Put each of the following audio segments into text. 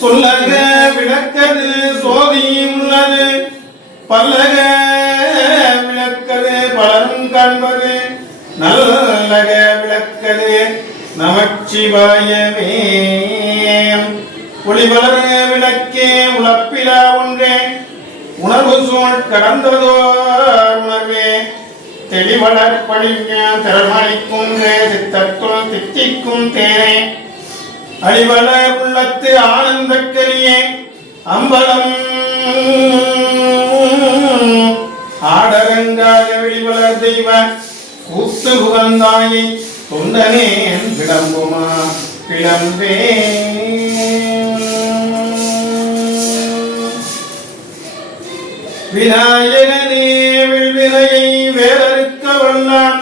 சொல்லக விளக்கது சோதி உள்ளது பல்லக விளக்கது பலரும் காண்பது நல்லக விளக்கது நமச்சிவாயமே. ஒளிவளர விளக்கே உழப்பிலா ஒன்றே உணர்வு சூழ் கடந்ததோ உணர்வே தெளிவளர் படிங்க திறமளிக்கும் சித்தத்துள் தித்திக்கும் தேனே அழிவள உள்ளத்து ஆனந்த கரியே அம்பலம் ஆடரங்காக வெளிவளர் தெய்வ கூத்து புகழ்ந்தாயை தொண்டனே விளம்புமா கிளம்பே. விநாயகனே வில்வினையை வேறறுக்க வல்லான்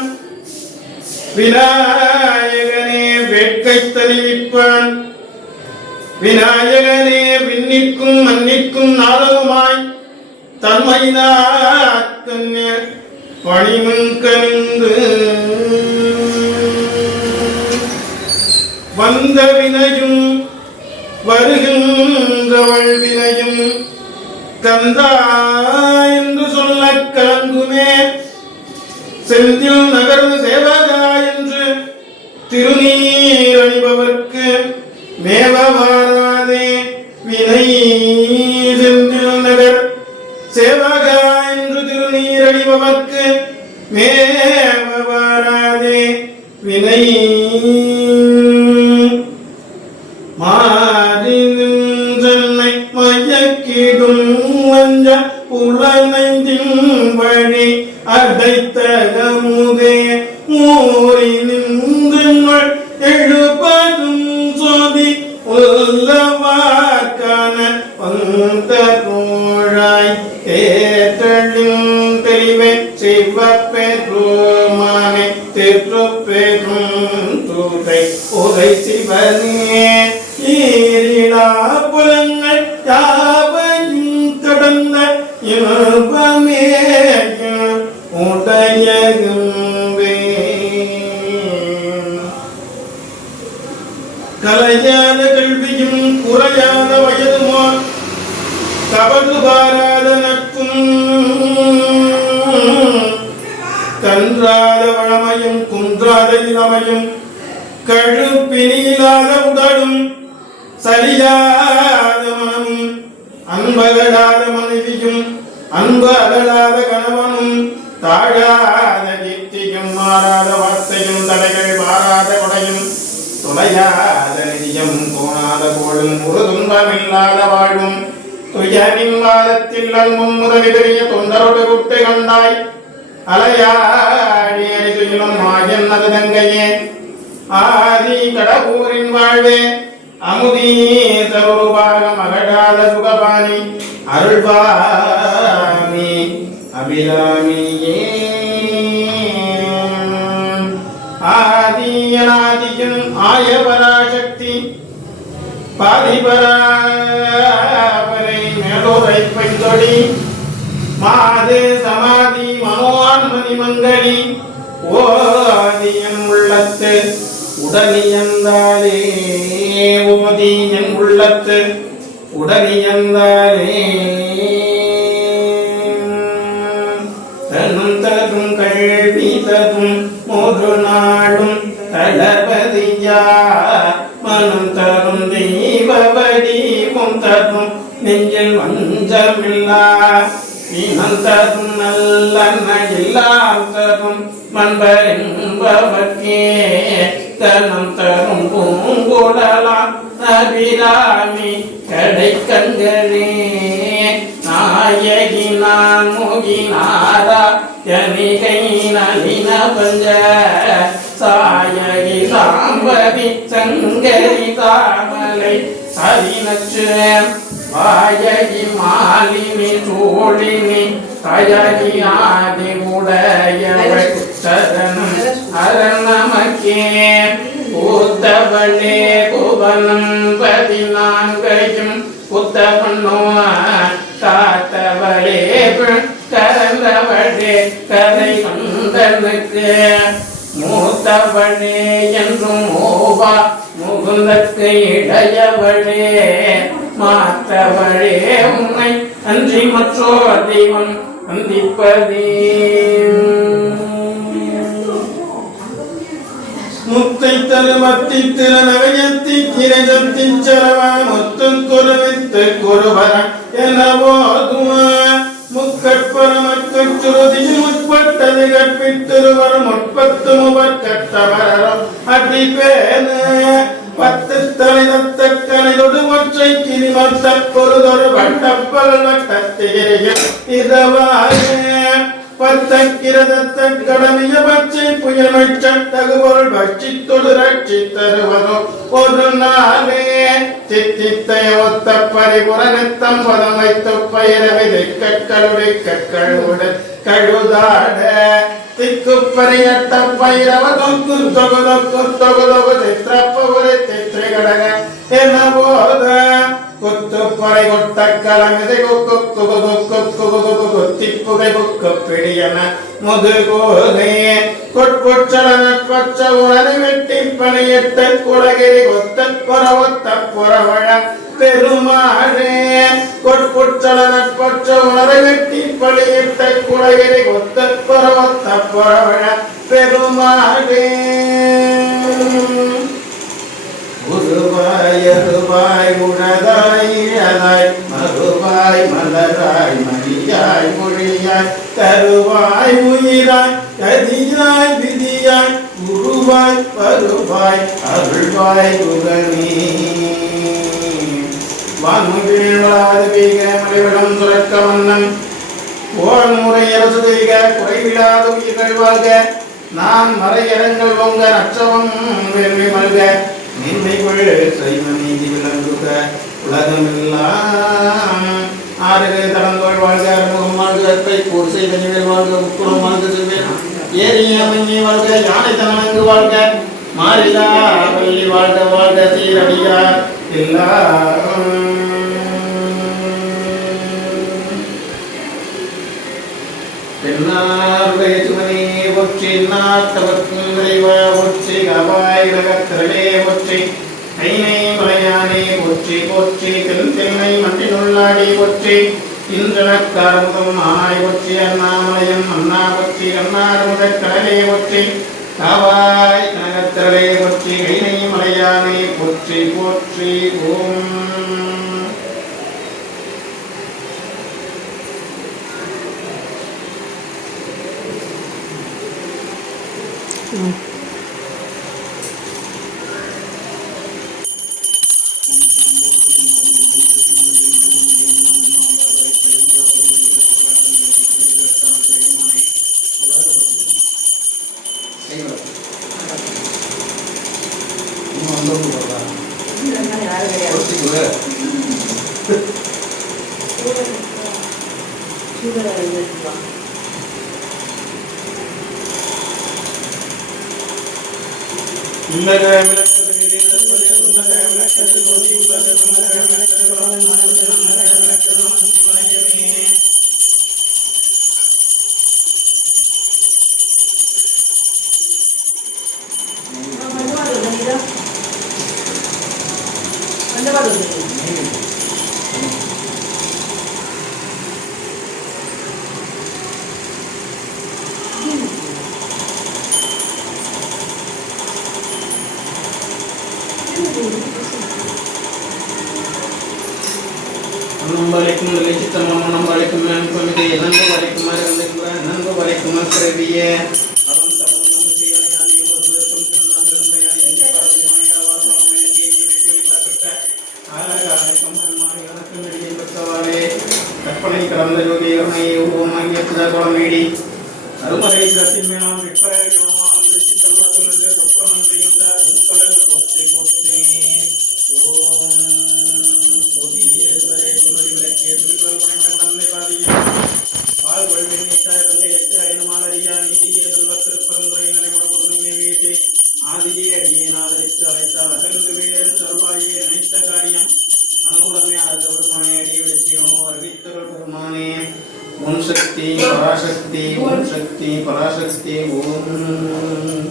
விநாயகனே வேட்கை தணிவிப்பான் விநாயகனே விண்ணிற்கும் மண்ணிற்கும் நாதகுமாய் தன்மையினாக்கண்ண பணிமுன் கனிந்து வந்த வினையும் வருகின்ற வல்வினையும் கந்தா என்று சொல்ல கலங்குமே. செந்தில் நகர்ந்து சேவகா என்று திருநீர் அணிபவர்க்கு மேவவாராதே வினை. செந்தில் நகர் சேவகா என்று திருநீர் அணிபவர்க்கு மேவவாராதே வினை. மாறினை மயக்கிடும் வஞ்ச புலனைந்தின் வழி அடைத்தகமுதே மூறி நின்றுள் எழுபதும் சோதி உள்ளவாக்கான வந்த கோழாய் கேட்டழின் தெளிவை சிவப்பெருமானை திருப்பெரும் தூதை உதை சிவனே. ஈரிடா புலங்கள் யாவையும் கடந்த இன்பமே உடையகும்பே. கலையாத கல்வியும் குறையாத வயதுமோ கபடு பாராத நட்பும் கன்றாத வளமையும் குன்றாத இளமையும் கழுப்பினியிலாத உடலும் சரியாத மனமும் அன்பகடாத மனைவியும் அன்பு அகலாத கணவனும் தாழாத கீர்த்தியும் மாறாத வார்த்தையும் தடைகள் மாறாத கொடையும் துளையாத நிதியம் தோணாத போலும் ஒரு துன்பமில்லாத வாழ்வும் துயரின் வாதத்தில் அன்பும் உதவி பெரிய தொண்டரோடு குட்டை கண்டாய் அலையாடி அறிதுயிலும் மாயன்னது தங்கையே ஆதி கடவுரின் வாழ்வே அமுதீ தருபாக மகடாத சுகபாணி அருள்வாமி அபிராமியே. ஆதியனாதியும் ஆயபராசக்தி பாதிபராபரை மேலோரை பைந்தொடி மாது சமாதி மனோன்மதி மங்களி ஓதியன் உள்ளத்து உடனியந்தாலே ஓதியன் உள்ளத்து உடனியந்தாலே தனும் தரும் கல்வி தரும் ஒரு நாளும் தளபதியா மனம் தரும் தெய்வ வடிவும் தரும் நெஞ்சில் வஞ்சமில்லா இனம் தரும் நல்ல எல்லாம் தரும் மண்பென்பவர்க்கே தனம் தரும் பூங்குடலாம் அபிராமி கடை கண்களே. நாயகி நான் முகினாரா யனிகை நளின பஞ்ச சாயகி சாம்பதி சங்கரி தாமலை சரிநச்சு வாயகி மாலினி சோழினி தயகி ஆதி உடையவள் சரணம் அரணமக்கே. கூத்தவளே புவனம் 14 புத்தவனோ காத்தவளே கரந்தவளே கதை கந்தனுக்கு மூத்தவளே என்றும் மூவா முகுந்தற்கு இடையவளே மாத்தவளே உன்னை அன்றி மற்றோர் தெய்வம் வந்திப்பதே முத்தை தருமத்தி திறனவையத்தி கிரஜத்தி சரவ முத்தும் குருவித்து குருவர எனவோதுவ முக்கட்பரமற்கச்சுருதியில் முற்பட்டது கற்பித்திருவர் முற்பத்து முவற்கற்றவரும் அடிப்பேன பத்து தலை தத்தக்கனை தொடு ஒற்றை கிரிமத்த பொருதொரு வட்டப்பல் வட்டத்திகிரியில் இதவாய பத்தக்கிரதத்த கடமிய பச்சை புயல் வச்சத்தகுபொருள் பட்சி தொடு ரட்சி தருவதோ ஒரு நாளே சித்தித்தை ஒத்த பரிபுர நித்தம் பதம் வைத்து பயிரவிதை கற்களுடை கற்கழுவுடன் கழுதாட திக்கு பரியட்ட பைரவ தொக்கு தொகு தொகு தொகு தொகு சித்திரப்பவுரை தித்திரை கடக என போத கொத்து பறை கொட்ட கலமிதை கொக்கு கொகு கொக்கு கொகு கொகு கொத்திப்புகை கொக்கு பிடியன முதுகோகை கொட்புச்சலன பச்ச உணரை வெட்டி பணியிட்ட குலகிரி கொத்த புறவொத்த புறவழ பெருமாளே கொட்புச்சலன பச்ச உணரை வெட்டி பணியிட்ட குலகிரி கொத்த புறவொத்த புறவழ பெருமாளே உருவாய் அருவாய் உணதாய் அதாய் மறுவாய் மலராய் மணியாய் மொழியாய் கருவாய் உயிராய் கதியாய் விதியாய் உருவாய் பருவாய் அருள்வாய் குகனே வான்முகிழாது வீக மலைவிடம் சுரக்க மன்னன் ஓர் முறை அரசு செய்க குறைவிடாத உயிர்கள் வாழ்க நான் மறையரங்கள் பொங்க நற்றவம் வெறுமை மல்க மேன்மைகள் செய்வ நீதி விளங்குக உலகமெல்லாம் ஆறுக தடங்கோள் வாழ்க அறுமுகம் வாழ்க அற்பை போர் செய்த நிழல் வாழ்க உக்குளம் வாழ்க செய்வேன் ஏறிய மஞ்சி வாழ்க யானை தனங்கு வாழ்க மாறிலா வள்ளி வாழ்க வாழ்க சீரடியார் எல்லா தென்னாருடைய சுமனே ஒற்றி நாட்டவர்க்கும் விரைவா ஒற்றி கவாய் ரகத்திரளே ஒற்றி கைனை மலையானே ஒற்றி போற்றி தென்னை மண்டினுள்ளாடி ஒற்றி இன்றனக்காரமுதம் ஆனாய் ஒற்றி அண்ணாமலையம் அண்ணா ஒற்றி கண்ணாரமுத கடலே ஒற்றி காவாய் கனகத்திரளே ஒற்றி கைனை மலையானே ஒற்றி போற்றி ஓம் Assalamualaikum warahmatullahi ஓம் சக்தி பராசக்தி ஓம் சக்தி பராசக்தி ஓம்.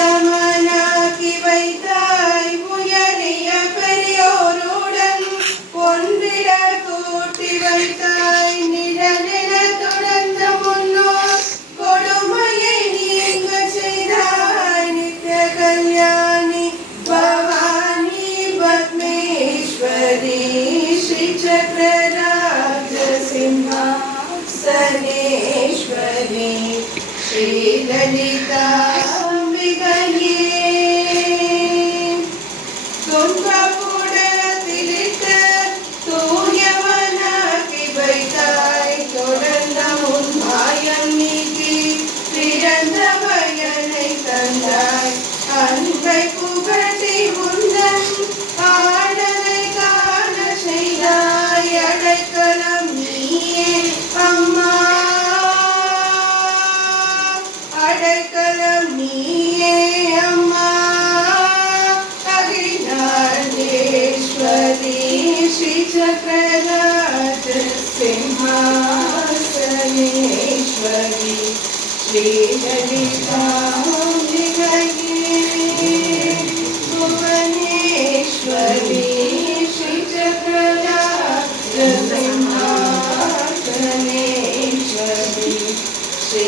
உத்தமனாக்கி வைத்தாய் உயரிய பெரியோருடன் ஒன்றிட கூட்டி வைத்தாய் நிழலென தொடர்ந்த முன்னோர் கொடுமையை நீங்க செய்தாய் நித்ய கல்யாணி பவானி பத்மேஸ்வரி ஸ்ரீ சக்கரராஜ சிம்ஹாசனேஸ்வரி ஸ்ரீ லலிதாம்பிகையே துன்பபுடத்திலிட்டு தூயவனாக்கி வைத்தாய் தொடர்ந்த உன் மாயம் நீக்கி பிறந்த பயனை தந்தாய் அன்பை புகழ்த்தி உந்தன் ஆடலை காண செய்தாய் அடைக்கலம் நீயே அம்மா அடைக்கலம் நீயே அம்மா அகிலாண்டேஸ்வரி ஸ்ரீ சக்கரராஜ சிம்ஹாசனேஸ்வரி ஸ்ரீ லலிதாம்பிகையே புவனேஸ்வரி ஸ்ரீ சக்கரராஜ சிம்ஹாசனேஸ்வரி ஸ்ரீ